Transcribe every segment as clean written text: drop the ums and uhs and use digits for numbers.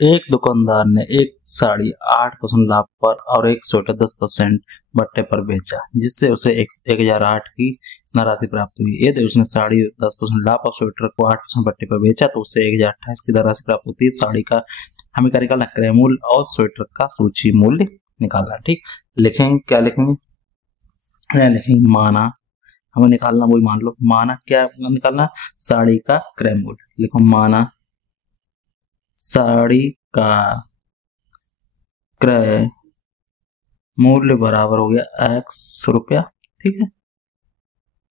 एक दुकानदार ने एक साड़ी 8% लाभ पर और एक स्वेटर 10% बट्टे पर बेचा, जिससे उसे 1008 की धनराशि प्राप्त हुई। यदि उसने साड़ी 10% लाभ और स्वेटर को 8% बट्टे पर बेचा तो उसे 1028 की धनराशि प्राप्त होती है। साड़ी का हमें क्या निकालना, क्रय मूल्य और स्वेटर का सूची मूल्य निकालना। ठीक, लिखेंगे क्या लिखेंगे, लिखेंगे माना, हमें निकालना वही मान लो, माना क्या निकालना, साड़ी का क्रय मूल्य। लिखो माना साड़ी का क्रय मूल्य बराबर हो गया x रुपया। ठीक है,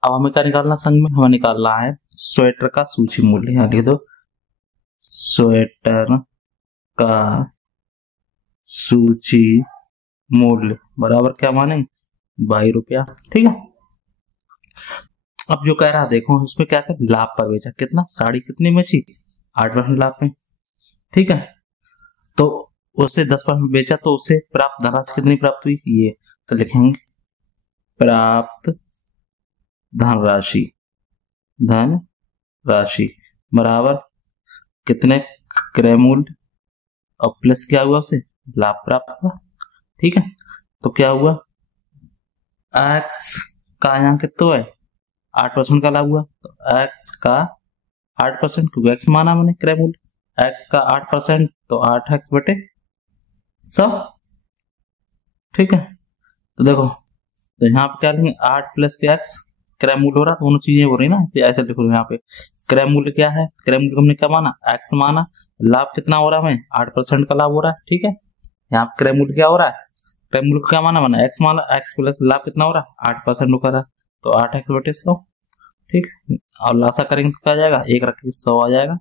अब हमें क्या निकालना, संग में हमें निकालना है स्वेटर का सूची मूल्य। यहाँ लिख दो, स्वेटर का सूची मूल्य बराबर क्या माने, 22 रुपया। ठीक है, अब जो कह रहा है देखो, उसमें क्या कर लाभ पर बेचा, कितना, साड़ी कितनी में बेची, 8% लाभ में। ठीक है, तो उसे 10% बेचा तो उसे प्राप्त धनराशि कितनी प्राप्त हुई, ये तो लिखेंगे प्राप्त धनराशि, धन राशि बराबर कितने, क्रय मूल्य और प्लस क्या हुआ, उसे लाभ प्राप्त हुआ। ठीक है, तो क्या हुआ, x का यहाँ कितना है, 8% का लाभ हुआ, तो x का 8%, क्योंकि x माना मैंने क्रय मूल्य, x का 8% तो 8x बटे 100। ठीक है, तो देखो, तो यहाँ पे क्या लेंगे, 8 प्लस के x क्रय मूल्य हो रहा, दोनों चीजें हो रही ना, तो ऐसे लिखो यहाँ पे क्रय मूल्य क्या है, क्रय मूल्य हमने क्या माना, x माना, लाभ कितना हो रहा है, हमें 8% का लाभ हो रहा है। ठीक है, यहाँ पे क्रय मूल्य क्या हो रहा है, क्रय मूल्य को क्या माना, x माना, x प्लस लाभ कितना हो रहा है, 8% हो रहा है, तो 8x बटे 100। ठीक, और लासा करेंगे तो क्या आ जाएगा, एक रख के 100 आ जाएगा,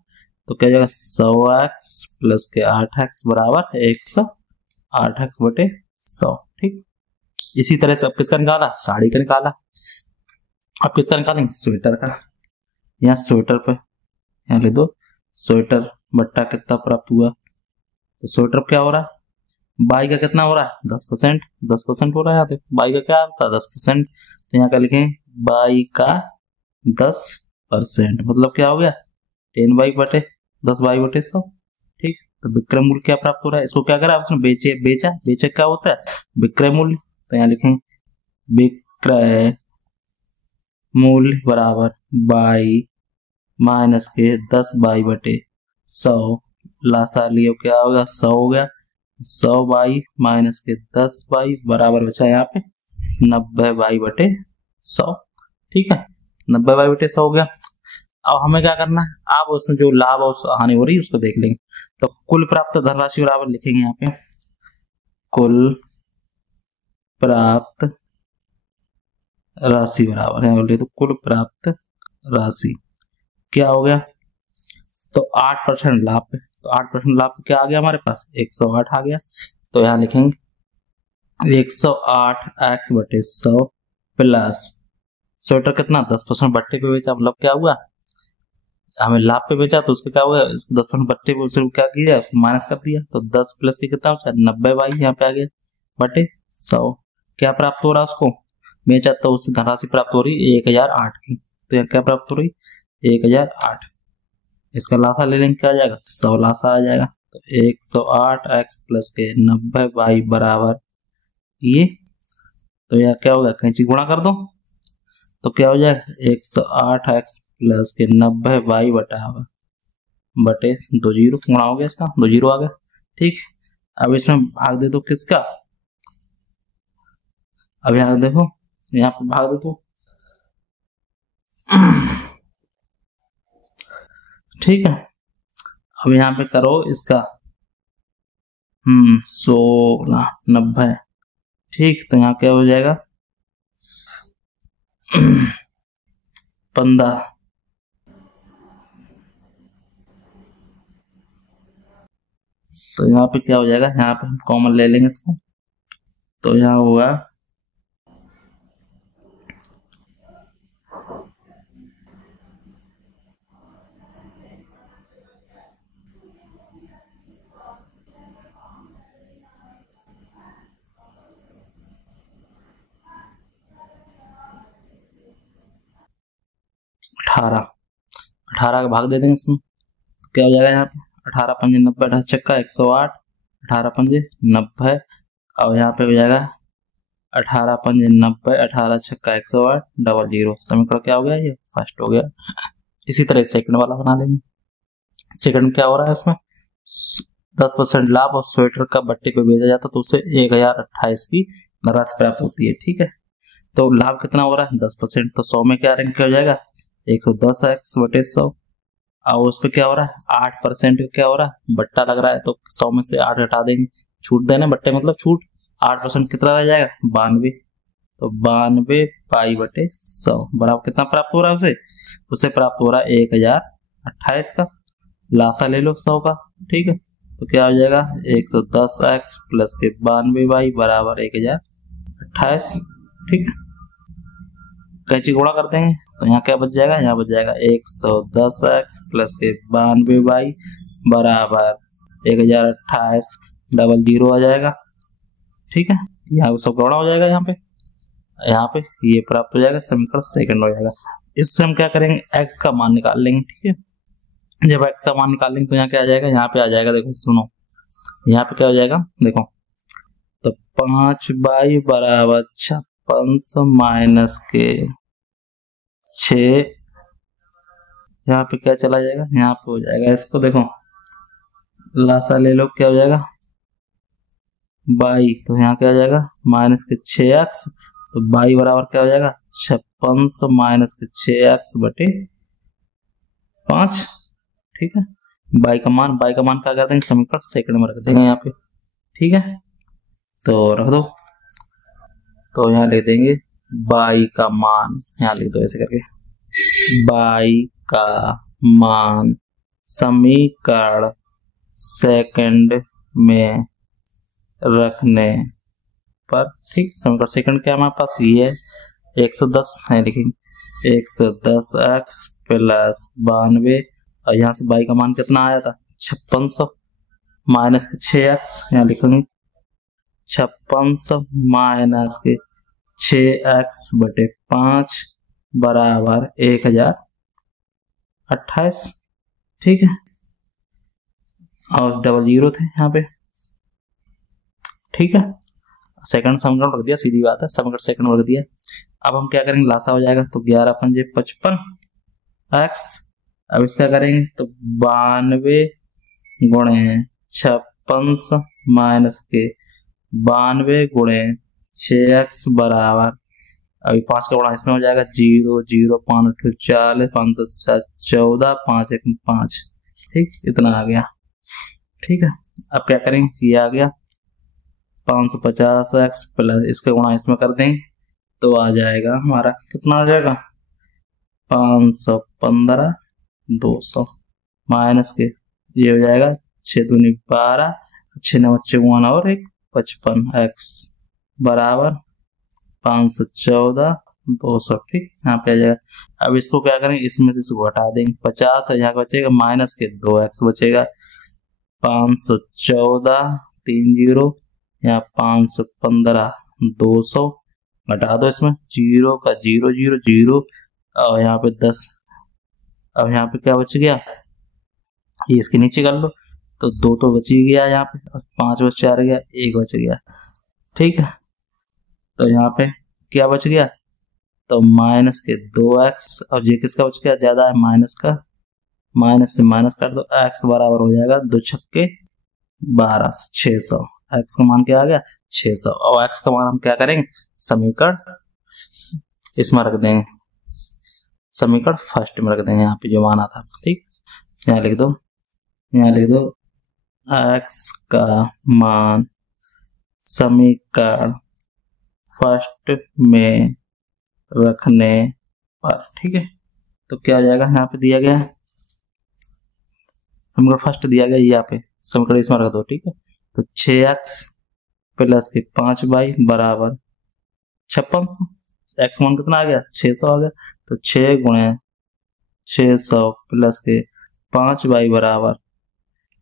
तो क्या जाएगा 100x प्लस के 8x बराबर 100, 8x बटे 100। ठीक, इसी तरह से अब किसका निकाला, साड़ी का निकाला, अब किसका निकालेंगे, स्वेटर का। यहाँ स्वेटर पे यहाँ ले दो, स्वेटर बट्टा कितना प्राप्त हुआ, तो स्वेटर क्या हो रहा है, बाई का कितना हो रहा है, 10%, 10% हो रहा है। यहाँ देखो बाई का क्या होता है, 10%, तो यहाँ क्या लिखें, बाई का 10%, मतलब क्या हो गया, 10 बाई बटे 10 बाई बटे 100। ठीक, तो विक्रय मूल्य क्या प्राप्त हो रहा है, इसको क्या करा उसने, बेचे, बेचा, बेचा क्या होता है, विक्रय मूल्य, तो यहाँ लिखेंगे विक्रय मूल्य बराबर बाई माइनस के 10 बाई बटे 100, लासा लियो क्या होगा, 100 हो गया, 100 बाई माइनस के 10 बाई बराबर बचा यहाँ पे 90 बाई बटे 100। ठीक है, 90 बाई बटे 100 हो गया। अब हमें क्या करना है, अब उसमें जो लाभ और हानि हो रही है उसको देख लेंगे। तो कुल प्राप्त धनराशि बराबर लिखेंगे यहाँ पे, कुल प्राप्त राशि बराबर है, बोले तो कुल प्राप्त राशि क्या हो गया, तो 8% लाभ पे, तो 8% लाभ पे क्या आ गया हमारे पास, 108 आ गया। तो यहाँ लिखेंगे 108x बटे 100 प्लस स्वेटर कितना, 10% बट्टे पे बेचा, मतलब क्या हुआ, हमें लाभ पे बेचा तो उसका क्या हुआ, इसको 10% बट्टे पे उसे क्या किया, माइनस कर दिया, तो 10 प्लस के कितना बचा, 90 बाई यहाँ पे आ गया बटे 100। क्या प्राप्त हो रहा है उसको, बेचा तो उससे धनराशि प्राप्त हो रही 1008 की, तो यहाँ क्या प्राप्त हो रही 1008, इसका लासा ले लेंगे क्या आ जाएगा, 100 लासा आ जाएगा, तो 108x प्लस के 90 बाई बराबर ये, तो यह क्या होगा, कैंची गुणा कर दो, तो क्या हो जाएगा 108x प्लस के 90 बाई बटे 2 जीरो, गुणा हो गया, इसका 2 जीरो आ गया। ठीक, अब इसमें भाग दे दो किसका, अब यहाँ देखो, यहाँ पे भाग दे दो। ठीक है, अब यहाँ पे करो इसका 16 90। ठीक, तो यहाँ क्या हो जाएगा 15, तो यहाँ पे क्या हो जाएगा, यहाँ पे हम कॉमन ले लेंगे इसको, तो यहाँ होगा 18, 18 का भाग दे देंगे इसमें, तो क्या हो जाएगा यहाँ पे 18 पंजे 90, 18 छक्का 108, 18 पंजे 90, और यहाँ पे हो जाएगा 18 पंजे 90, 18 छक्का 108, डबल जीरो। समीकरण क्या हो गया, ये फर्स्ट हो गया। इसी तरह सेकंड वाला बना लेंगे। सेकंड क्या हो रहा है, उसमें 10% लाभ और स्वेटर का बट्टे पे भेजा जाता तो उसे 1028 की राशि प्राप्त होती है। ठीक है, तो लाभ कितना हो रहा है 10%, तो 100 में क्या रैंक क्या हो जाएगा 110x बटे 100, और उस पर क्या हो रहा है 8% क्या हो रहा है बट्टा लग रहा है, तो 100 में से 8 हटा देंगे, छूट देना बट्टे मतलब छूट, 8% कितना रह जाएगा 92, तो 92 पाई बटे 100 बराबर कितना प्राप्त हो रहा है उसे प्राप्त हो रहा है 1028 का। लासा ले लो 100 का। ठीक है, तो क्या हो जाएगा 110x प्लस के 92y बराबर 1028। ठीक है, कैंची गुणा कर देंगे तो यहाँ क्या बच जाएगा, यहाँ बच जाएगा 110x प्लस के 92y बराबर 1028, डबल जीरो आ जाएगा। ठीक है, यहाँ सब गुणा हो जाएगा, यहाँ पे ये प्राप्त हो जाएगा, समीकरण सेकंड हो जाएगा। इससे हम क्या करेंगे x का मान निकाल लेंगे। ठीक है, जब x का मान निकाल लेंगे तो यहाँ क्या आ जाएगा, यहाँ पे आ जाएगा, देखो सुनो, यहाँ पे क्या हो जाएगा देखो, तो 5y बराबर 56 माइनस के 6, यहाँ पे क्या चला जाएगा, यहाँ पे हो जाएगा, इसको देखो लासा ले लो, क्या हो जाएगा बाई, तो यहाँ क्या आ जाएगा माइनस के 6x, तो बाई बराबर क्या हो जाएगा 56 माइनस के 6x बटे 5। ठीक है, बाई का मान क्या कर देंगे समीकरण सेकंड में रख देंगे यहाँ पे। ठीक है, तो रख दो, तो यहाँ लिख देंगे बाई का मान, यहाँ लिख दो ऐसे करके, बाई का मान समीकरण सेकंड में रखने पर। ठीक, समीकरण सेकंड क्या हमारे पास ये है 110 है, लिखेंगे 110x प्लस 92, और यहाँ से बाई का मान कितना आया था 5600 माइनस के 6x, यहाँ लिखेंगे 5600 माइनस के 6x बटे 5 बराबर 1028। ठीक है, और डबल जीरो थे यहाँ पे। ठीक है, सेकंड समीकरण रख दिया, सीधी बात है, समीकरण सेकंड रख दिया। अब हम क्या करेंगे, लासा हो जाएगा, तो 11 पंजे 55x, अब इसका करेंगे तो 92 गुणे 56 माइनस के 92 गुणे 6x बराबर, अभी 5 का गुणा इसमें हो जाएगा 0 0 5 8 40 5 10 14 5 1 5। ठीक, इतना आ गया। ठीक है, अब क्या करेंगे, ये आ गया 550x प्लस इसका गुणा इसमें कर देंगे तो आ जाएगा हमारा कितना आ जाएगा 515 200 माइनस के ये हो जाएगा 6 दूनी 12 6 9 54 और 1 55x बराबर 514 200। ठीक, यहाँ पे आ जाएगा। अब इसको क्या करेंगे, इसमें से इसको हटा देंगे, 50 है, यहाँ बचेगा माइनस के 2x बचेगा, 514 3 जीरो, यहाँ 515 200 घटा दो, इसमें जीरो का जीरो जीरो जीरो, और यहाँ पे 10, अब यहाँ पे क्या बच गया, ये इसके नीचे कर लो, तो 2 तो बच ही गया यहाँ पे, 5 बच 4 गया, 1 बच गया। ठीक है, तो यहाँ पे क्या बच गया, तो माइनस के 2x, और ये किसका बच गया ज्यादा है माइनस का, माइनस से माइनस कर दो, x बराबर हो जाएगा 2 छक्के 12 600, x का मान क्या आ गया 600, और x का मान हम क्या करेंगे समीकरण इसमें रख देंगे, समीकरण फर्स्ट में रख देंगे, यहाँ पे जो माना था। ठीक, यहाँ लिख दो, x का मान समीकरण फर्स्ट में रखने पर। ठीक है, तो क्या आ जाएगा, यहाँ पे दिया गया समीकरण फर्स्ट दिया गया, यहाँ पे समीकरण इसमें रख दो। ठीक है, तो 6x प्लस के 5y बराबर 5600, x मान कितना आ गया 600 आ गया, तो 6 गुणे 600 प्लस के 5y बराबर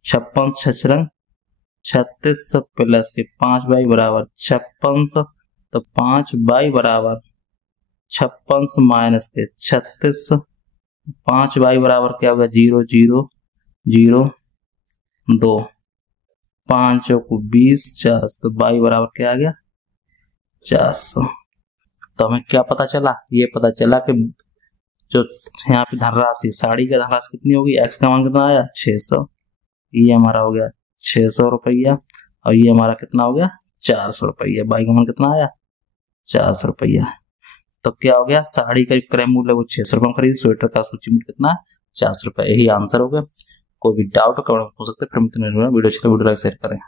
56 3600 प्लस के 5y बराबर 5600, तो 5y बराबर 56 माइनस के 3600, 5y बराबर क्या होगा 0 0 0, 2, 5 को 20, 400, तो बाई बराबर क्या आ गया 400। तो हमें क्या पता चला, ये पता चला कि जो यहाँ पे धनराशि साड़ी का धनराशि कितनी होगी, एक्स का मान कितना आया 600, ये हमारा हो गया 600 रुपया, और ये हमारा कितना हो गया 400 रुपया, बाई का मान कितना आया 400 रुपया। तो क्या हो गया, साड़ी का क्रय मूल्य वो 600 रुपये में खरीदी, स्वेटर का सूची मूल्य कितना 400 रुपये, यही आंसर हो गया। कोई भी डाउट कमेंट हो सकते हैं, फिर वीडियो लाइक शेयर करें।